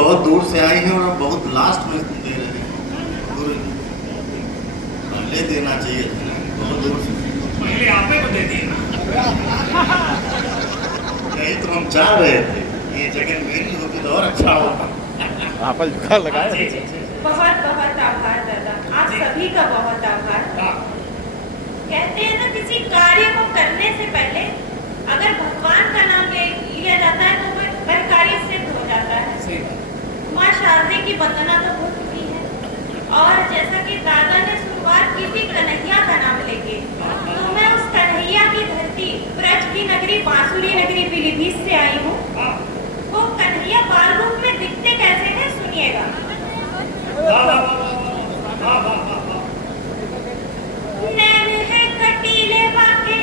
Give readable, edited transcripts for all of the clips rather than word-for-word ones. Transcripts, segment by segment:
बहुत दूर से आई है और अब बहुत लास्ट में तुम दे रहे हो। पहले देना चाहिए था ना, बहुत दूर से। पहले आपे को दे दिए। यही तो हम चाह रहे थे, ये जगह मेरी होती तो और अच्छा होता। आप जुगाड़ लगाए। जी जी जी। बहुत बहुत आभार दादा, आप सभी का बहुत आभार। कहते हैं ना, किसी कार्य को करने से पहले अगर भगवान का नाम लिया जाता है तो वह कार्य सिद्ध हो जाता है। माँ शारदे की वंदना तो हो चुकी है और जैसा कि दादा ने शुरुआत की थी कन्हैया का नाम लेके, तो मैं उस कन्हैया की धरती ब्रज की नगरी बांसुरी नगरी पीलीभीत से आई हूँ। वो कन्हैया बाल रूप में दिखते कैसे हैं सुनिएगा। नैन है कटीले बाके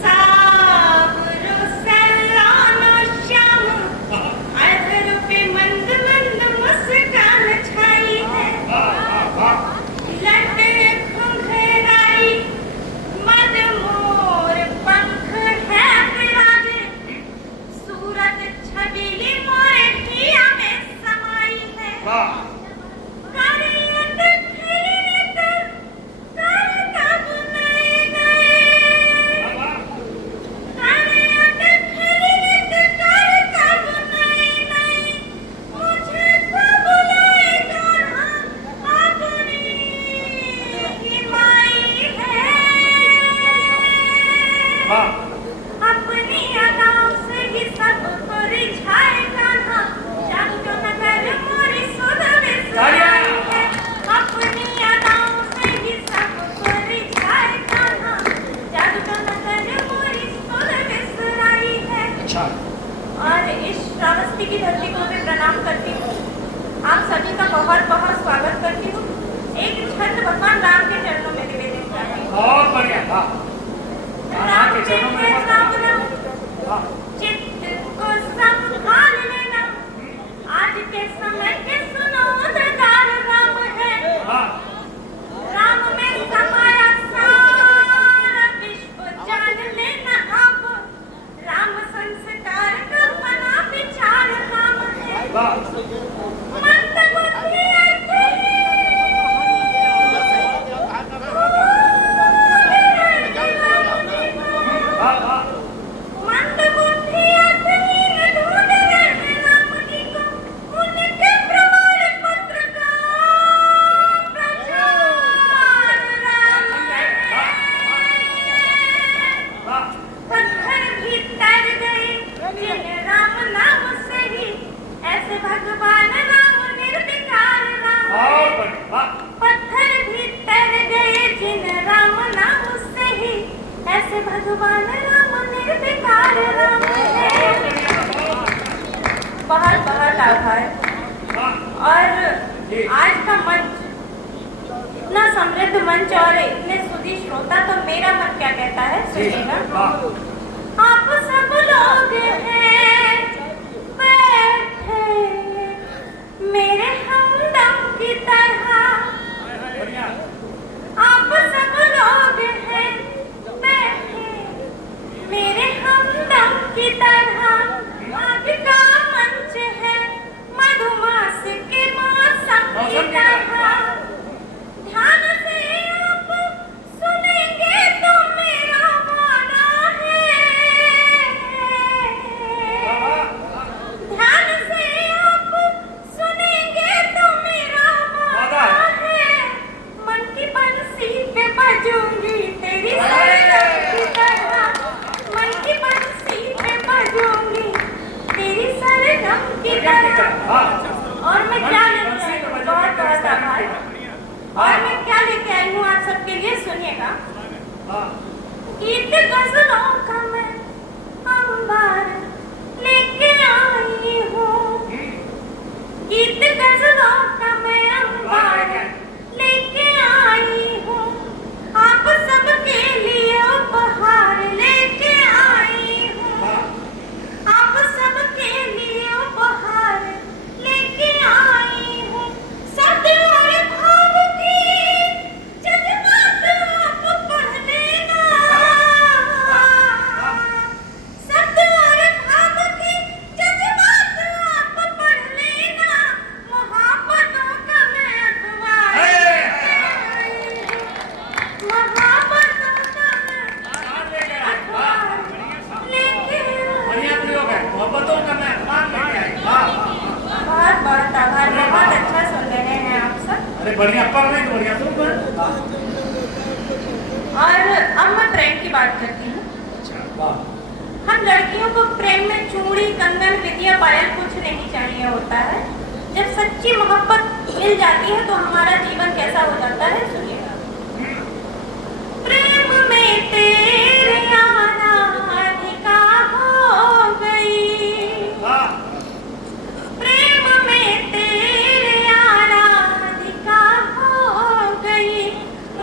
सावरो सलाना श्याम, अधर पे मंद मंद मुस्कान छाई है। लट घुंघराई मद मोर पंख है विराजे, सूरत छबीली मोर हिया में समाई है। और इस श्रावस्ती की धरती को मैं प्रणाम करती हूँ। आप सभी का बहुत बहुत स्वागत करती हूँ। एक छंद भगवान राम के चरणों में निवेदित करती हूँ। बहुत बढ़िया। राम के चरणों में चित्त को संभाल लेना, आज के समय के सुनो उद्गार राम है। राम में समाया सारा विश्व जान लेना अब, राम संस्कार का बना विचार राम है। मंद बुद्धि मंद बुद्धि अधीन ढूंढ रहे राम जी को, उनके प्रमाण पत्र का प्रचार राम है। पत्थर भी तर गए जिन राम नाम से ही, ऐसे भगवान राम निर्विकार राम है। पत्थर भी तर गए जिन राम नाम से ही, ऐसे भगवान राम निर्विकार राम है। बहुत बहुत आभार। और आज का मंच, इतना समृद्ध मंच और इतने सुधी श्रोता, तो मेरा मन क्या कहता है सुनिएगा। आप सब लोग हैं बैठे मेरे हमदम की तरह, आप सब लोग हैं बैठे मेरे हमदम की तरह। आज का मंच है मधुमास के मौसम की तरह। ध्यान से आप सुनेंगे तो मेरा वादा है। ध्यान से आप सुनेंगे तो मेरा वादा है। मन की बंसी पे बजूंगी तेरी सरगम की तरह, मन की बंसी पे बजूंगी तेरी सरगम की तरह। और मैं क्या लेके आई हूँ, बहुत बहुत आभार। और मैं क्या लेके आई हूँ आप सबके लिए, सुनिएगा। गीत गजलों का मैं अंबार लेके आई हूँ, गीत गजलों का मैं अंबार लेके आई हूँ। आप सबके लिए उपहार लेके आई हूँ, आप सबके लिए उपहार लेके आई हूँ। सत्य और भाव की जज्बात आप पढ़ लेना, सत्य और भाव की जज्बात आप पढ़ लेना। अरे बढ़िया पढ़ रहे तो बढ़िया तुम पढ़। और अब मैं प्रेम की बात करती हूँ। अच्छा वाह। हम लड़कियों को प्रेम में चूड़ी, कंगन, बिंदिया, पायल कुछ नहीं चाहिए होता है। जब सच्ची मोहब्बत मिल जाती है तो हमारा जीवन कैसा हो जाता है, सुनिएगा। प्रेम में तेरे आना अधिका हो गई, प्रेम में तेरे आना अधिका हो गई,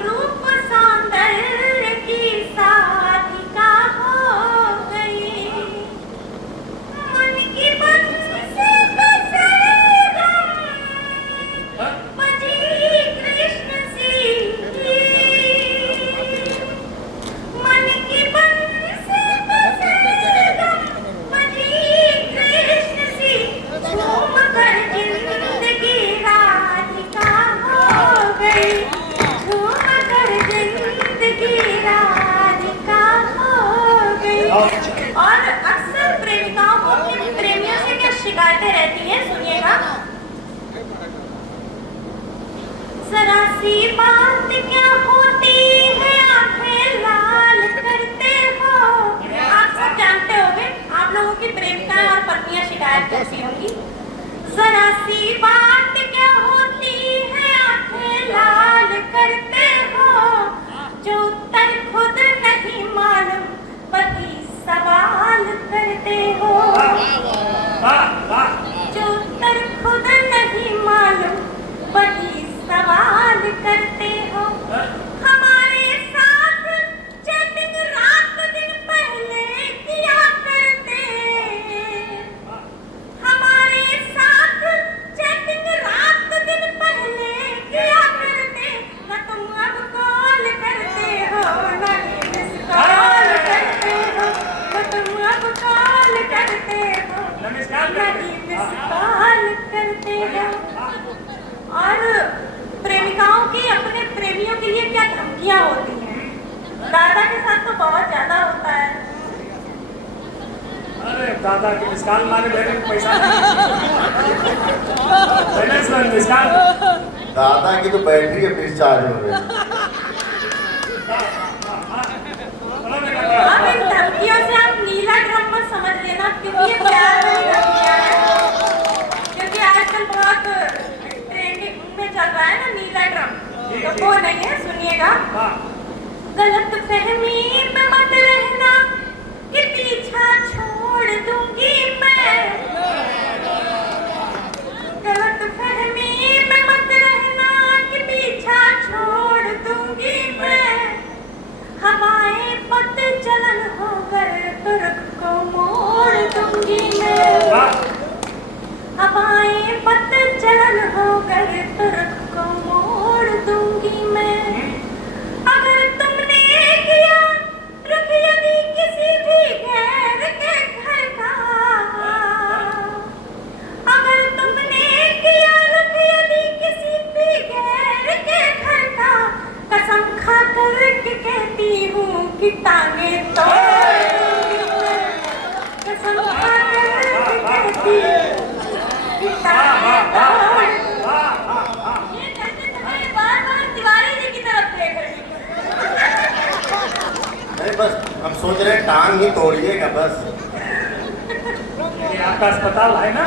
रूप सौंदर्य की साधिका हो गई, मन की बंसी बसरगम बजी कृष्ण सी, मन की बंसी बसरगम बजी कृष्ण सी, झूम कर जिंदगी राधिका हो गई, झूम कर जिंदगी राधिका हो गई। और अक्सर प्रेमिकाओं को अपने प्रेमियों से क्या शिकायतें रहती हैं, सुनिएगा। जरा सी बात क्या होती है आंखें लाल करते हो। आप सब जानते होंगे, आप लोगों की प्रेमिकाएं और पत्नियां शिकायत करती होंगी। जरा सी बात क्या होती है आंखें लाल करते हो, जो उत्तर खुद नहीं मालूम वही सवाल करते हो, वाह वाह। जो उत्तर खुद नहीं मालूम वही सवाल करते हो। हमारे साथ चैटिंग रात दिन पहले किया करते, हमारे साथ चैटिंग रात दिन पहले किया करते, न तुम अब कॉल करते हो न मिस कॉल करते हो, न तुम अब कॉल करते हो न मिस कॉल करते हो। और प्रेमिकाओं की अपने प्रेमियों के लिए क्या धमकियां होती हैं, दादा के साथ तो बहुत ज्यादा होता है। अरे दादा के मिसकाल मारे बैठे पैसा बैलेंस में मिसकाल। दादा की तो बैटरी अब डिस्चार्ज हो रही है। अब इन धमकियों से आप नीला ड्रम मत समझ लेना, क्योंकि ये प्यार वाली धमकियां हैं। क्योंकि आजकल बहुत ट्रेंडिंग में चल रहा है ना नीला ड्रम, तो वो नहीं है, सुनिएगा। गलत फहमी में मत रहना कि पीछा छोड़ दूंगी मैं, गलत फहमी में मत रहना कि पीछा छोड़ दूंगी मैं, हवाएं पत चलन होकर तुर्क को मोड़ दूंगी मैं, हवाएं पत चलन होकर तुर्क को मोड़ दूंगी मैं। अगर तुमने किया रुख यदि किसी भी गैर के घर का, अगर तुमने किया रुख यदि किसी भी गैर के घर का, कसम खा कर कहती हूँ कि टांगे तोड़ दूंगी मैं, कसम खा कर कहती हूँ कि टांगे तोड़। ये कहते तुम्हारे बार-बार तिवारी जी की तरफ देख रही हूँ। नहीं बस हम सोच रहे हैं टांग ही तोड़िएगा बस। ये आपका अस्पताल है ना,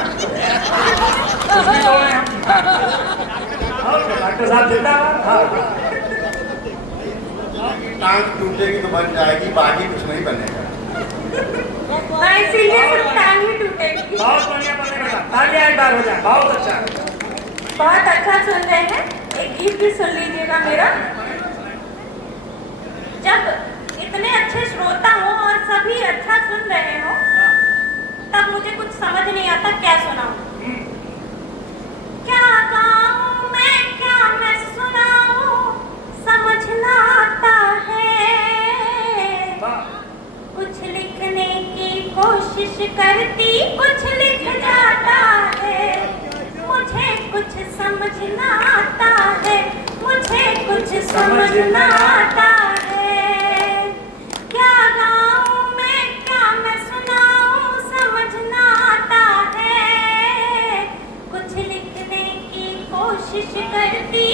उसमें तो हैं हम। डॉक्टर साहब जिंदाबाद। हाँ टांग टूटेगी तो बन जाएगी, बाकी कुछ नहीं बनेगा। हाँ, इसीलिए सिर्फ टांग ही टूटेगी। बहुत बढ़िया बनेगा, तालियां एक बार हो जाए, बहुत अच्छा। बहुत अच्छा सुन रहे हैं, एक गीत भी सुन लीजिएगा मेरा। जब इतने अच्छे श्रोता हो और सभी अच्छा सुन रहे हो, तब मुझे कुछ समझ नहीं आता क्या सुनाऊं, क्या गाऊं मैं, क्या मैं सुनाऊं, समझ ना आता है। कुछ लिखने की कोशिश करती, कुछ लिख जाता है, मुझे कुछ समझ ना आता है, मुझे कुछ समझ ना आता है। क्या गाऊं मैं, क्या मैं सुनाऊं, समझ ना आता है। कुछ लिखने की कोशिश करती,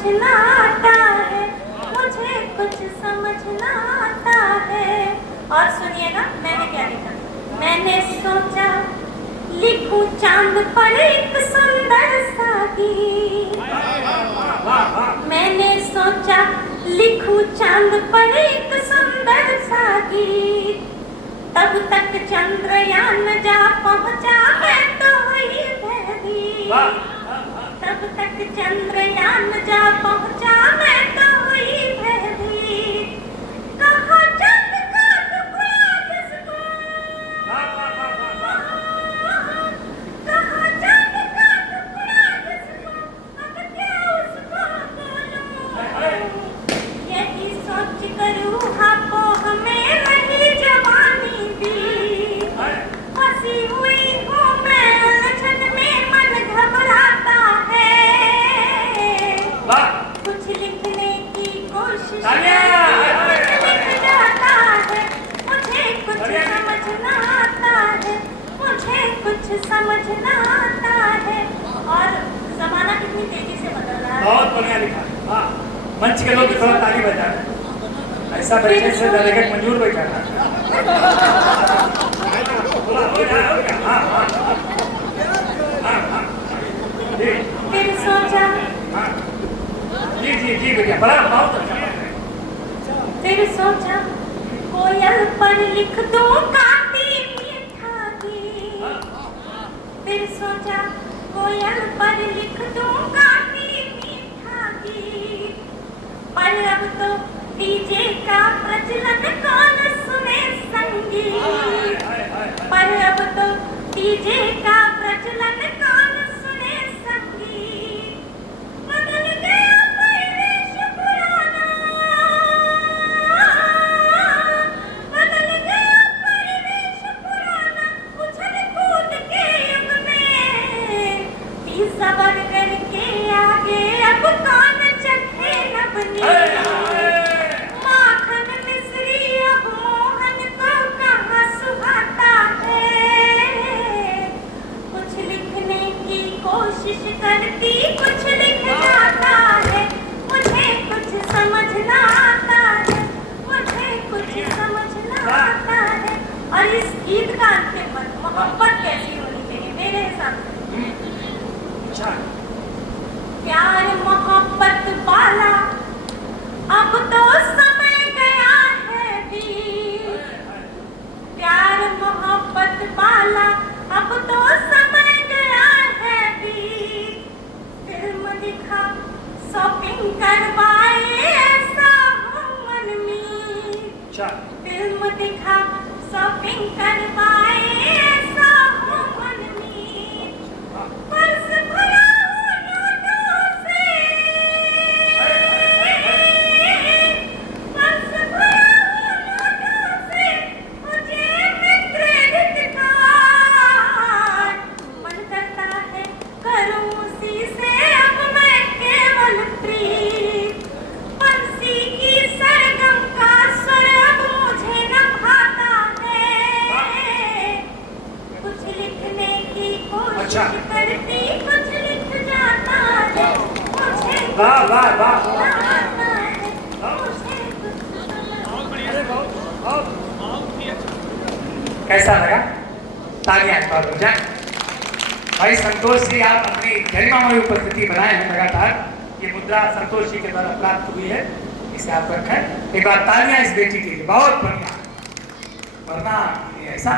समझना आता है, मुझे कुछ समझना आता है। और सुनिएगा मैंने क्या लिखा। मैंने सोचा लिखूं चांद पर एक सुंदर सा गीत। मैंने सोचा लिखूं चांद पर एक सुंदर सा गीत। तब तक चंद्रयान जा पहुंचा, मैं तो हुई भयभीत। तब तक चंद्रयान जा पहुंचा, मैं तो हुई भयभीत। कहा चंद का टुकड़ा जिसको, कहा चंद का टुकड़ा जिसको, अब क्या उसको बोलूं। यही सोच कर रूहा को हमें रही जवानी दी। फंसी हुई हूँ मैं उलझन में, मन घबराता है। कुछ लिखने की कोशिश कुछ लिख जाता है, मुझे कुछ समझना आता है, मुझे कुछ समझना आता है। और जमाना कितनी तेजी से बदल रहा है। बहुत बढ़िया लिखा। हाँ, मंच के लोग भी थोड़ा ताली बजा। ऐसा बैठे से डेलीगेट मंजूर बैठा है। हाँ, हाँ, हाँ, जी, फिर सोचा, हाँ, जी भैया, बड़ा बहुत अच्छा बात है। फिर सोचा कोयल पर लिख दूं काटी मीठा गीत। फिर सोचा कोयल पर लिख दूं काटी मीठा गीत। पर अब तो डीजे का प्रचलन, कौन सुने संगीत। पर अब तो डीजे का प्रचलन, कौन सुने संगीत। बदल गया परिवेश पुराना, बदल गया परिवेश पुराना। उछल कूद के युग में पिज़्ज़ा बर्गर के आगे अब कौन चखे नवनीत। माखन मिश्री अब मोहन को कहाँ सुहाता है। कुछ लिखने की कोशिश करती, कुछ लिख जाता है, मुझे कुछ समझना आता है, मुझे कुछ समझना आता है। और इस गीत का अंतिम पद मोहब्बत कैसी होनी चाहिए मेरे हिसाब से। अच्छा, प्यार मोहब्बत वाला अब तो समय गया है वीर। प्यार मोहब्बत वाला अब तो समय गया है वीर। फिल्म दिखा शॉपिंग करवाए, ऐसा हो मनमीत। अच्छा, फिल्म दिखा शॉपिंग करवाए, ऐसा हो मनमीत। पर्स भरा हो नोटों से, पर्स भरा हो नोटों से, मुझे में क्रेडिट कार्ड। मन करता है करूं उसी से अब मैं केवल प्रीत। बंसी की सरगम का स्वर अब मुझे न भाता है। कुछ लिखने की कोशिश करती, कुछ लिख जाता है, मुझे वाह वाह वाह, आता है, मुझे कुछ कैसा लगा? तालियां एक बार हो जाए। भाई संतोष जी, आप अपनी गरिमामय उपस्थिति बनाए हैं लगातार। ये मुद्रा संतोष जी के द्वारा प्राप्त हुई है, इसे आप रखें। एक बार तालियां इस बेटी के लिए, बहुत बढ़िया। वरना ऐसा